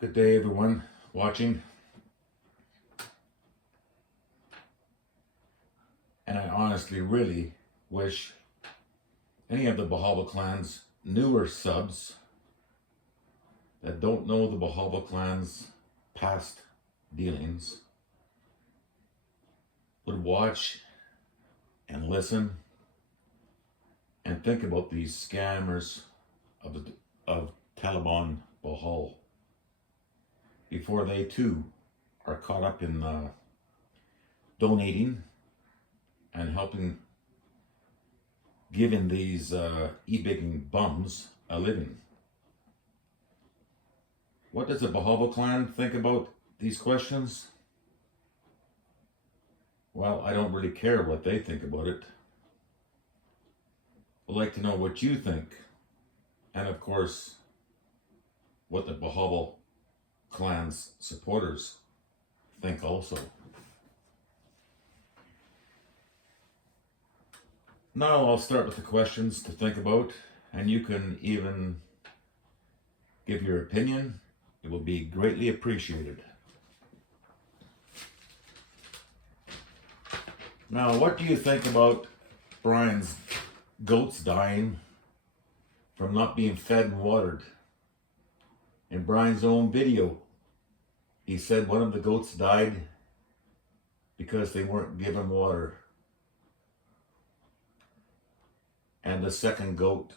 Good day, everyone watching. And I honestly really wish any of the Bahaba clan's newer subs that don't know the Bahaba clan's past dealings would watch and listen and think about these scammers of Taliban Bahal before they too are caught up in donating and helping giving these e-bigging bums a living. What does the Bahaba clan think about these questions? Well, I don't really care what they think about it. I'd like to know what you think. And of course, what the Bahaba clan's supporters think also. Now I'll start with the questions to think about, and you can even give your opinion. It will be greatly appreciated. Now, what do you think about Brian's goats dying from not being fed and watered? In Brian's own video, he said one of the goats died because they weren't given water. And the second goat,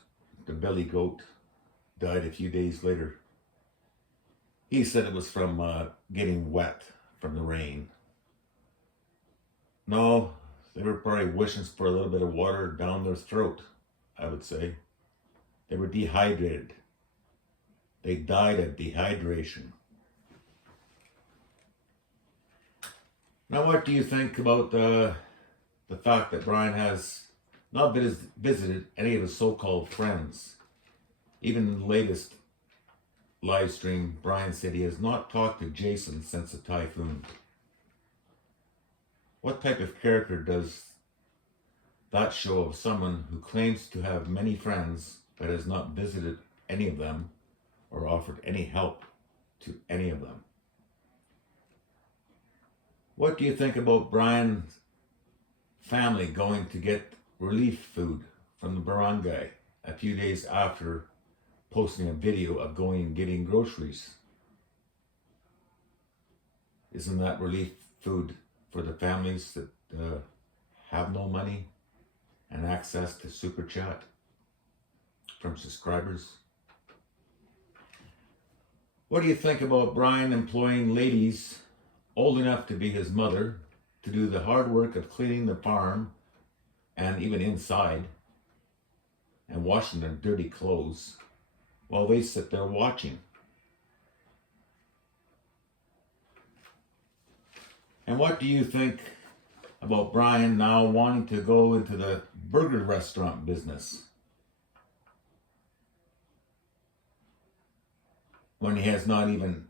the belly goat, died a few days later. He said it was from getting wet from the rain. No, they were probably wishing for a little bit of water down their throat, I would say. They were dehydrated. They died of dehydration. Now, what do you think about the fact that Brian has not visited any of his so-called friends? Even in the latest live stream, Brian said he has not talked to Jason since the typhoon. What type of character does that show of someone who claims to have many friends but has not visited any of them or offered any help to any of them? What do you think about Brian's family going to get relief food from the barangay a few days after posting a video of going and getting groceries? Isn't that relief food for the families that have no money and access to super chat from subscribers? What do you think about Brian employing ladies old enough to be his mother to do the hard work of cleaning the farm and even inside and washing their dirty clothes while they sit there watching? And what do you think about Brian now wanting to go into the burger restaurant business when he has not even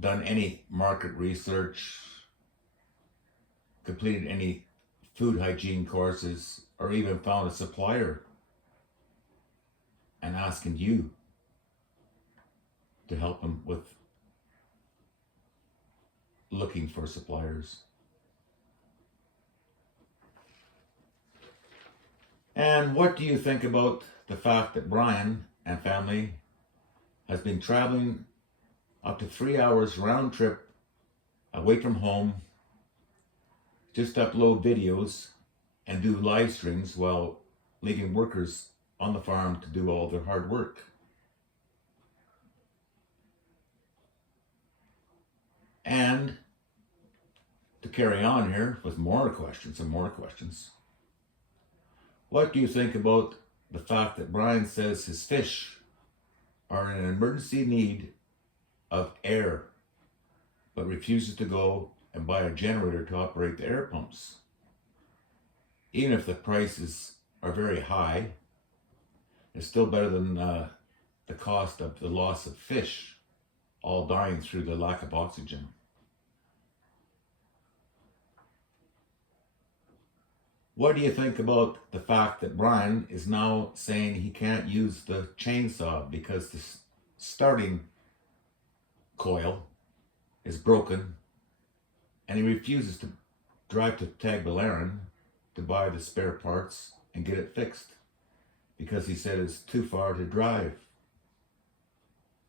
done any market research, completed any food hygiene courses, or even found a supplier and asking you to help him with looking for suppliers? And what do you think about the fact that Brian and family has been traveling up to 3 hours round trip away from home just to upload videos and do live streams while leaving workers on the farm to do all their hard work? And to carry on here with more questions and more questions, what do you think about the fact that Brian says his fish are in an emergency need of air, but refuses to go and buy a generator to operate the air pumps? Even if the prices are very high, it's still better than the cost of the loss of fish all dying through the lack of oxygen. What do you think about the fact that Brian is now saying he can't use the chainsaw because the starting coil is broken, and he refuses to drive to Tagbilaran to buy the spare parts and get it fixed because he said it's too far to drive,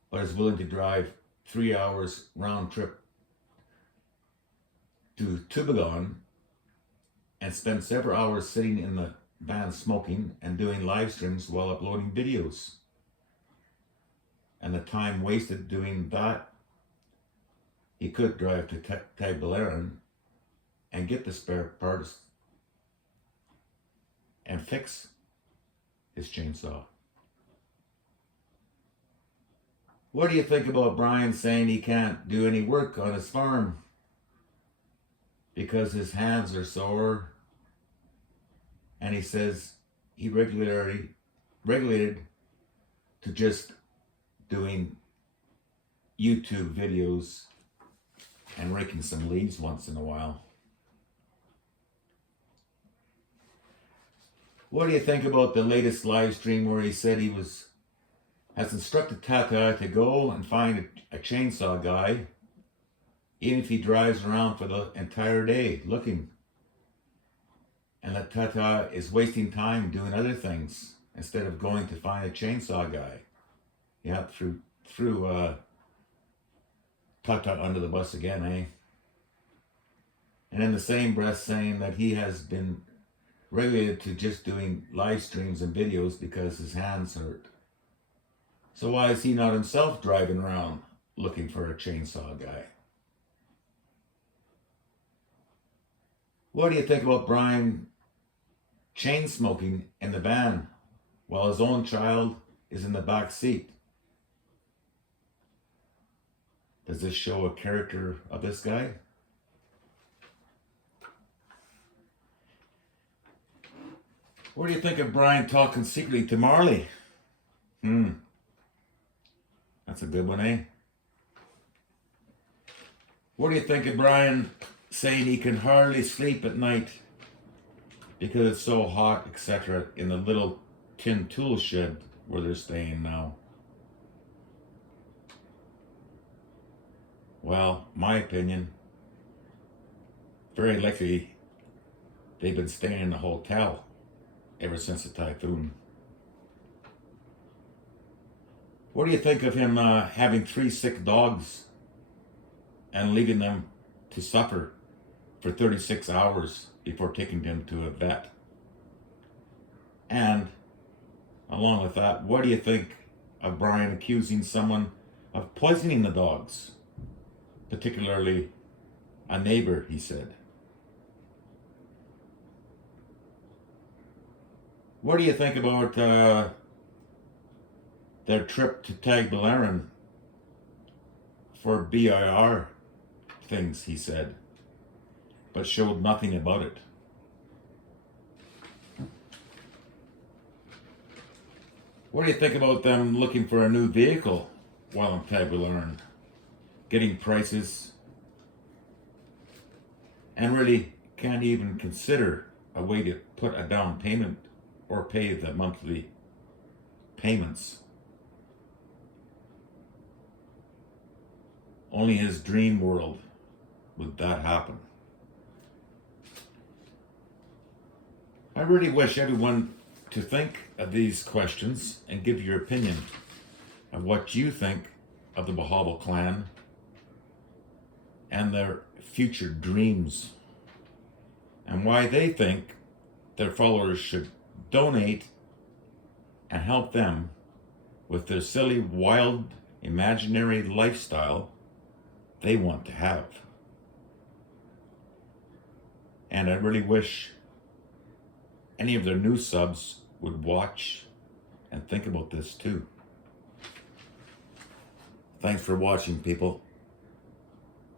but is willing to drive 3 hours round trip to Tubagon and spend several hours sitting in the van smoking and doing live streams while uploading videos. And the time wasted doing that, he could drive to Tagbilaran and get the spare parts and fix his chainsaw. What do you think about Brian saying he can't do any work on his farm because his hands are sore? And he says he regulated to just doing YouTube videos and raking some leaves once in a while. What do you think about the latest live stream where he said he has instructed Tata to go and find a chainsaw guy, even if he drives around for the entire day looking, and that Tata is wasting time doing other things instead of going to find a chainsaw guy? Yeah, threw Tata under the bus again, eh? And in the same breath saying that he has been regulated to just doing live streams and videos because his hands hurt. So why is he not himself driving around looking for a chainsaw guy? What do you think about Brian chain smoking in the van while his own child is in the back seat? Does this show a character of this guy? What do you think of Brian talking secretly to Marley? That's a good one, eh? What do you think of Brian saying he can hardly sleep at night because it's so hot, etc., in the little tin tool shed where they're staying now? Well, my opinion, very likely they've been staying in the hotel ever since the typhoon. What do you think of him having 3 sick dogs and leaving them to suffer for 36 hours before taking them to a vet? And along with that, what do you think of Brian accusing someone of poisoning the dogs? Particularly a neighbor, he said. What do you think about their trip to Tagbilaran for BIR things, he said, but showed nothing about it? What do you think about them looking for a new vehicle while in Tagbilaran, getting prices, and really can't even consider a way to put a down payment or pay the monthly payments? Only his dream world would that happen. I really wish everyone to think of these questions and give your opinion of what you think of the Bahawal clan and their future dreams, and why they think their followers should donate and help them with their silly, wild, imaginary lifestyle they want to have. And I really wish any of their new subs would watch and think about this too. Thanks for watching, people.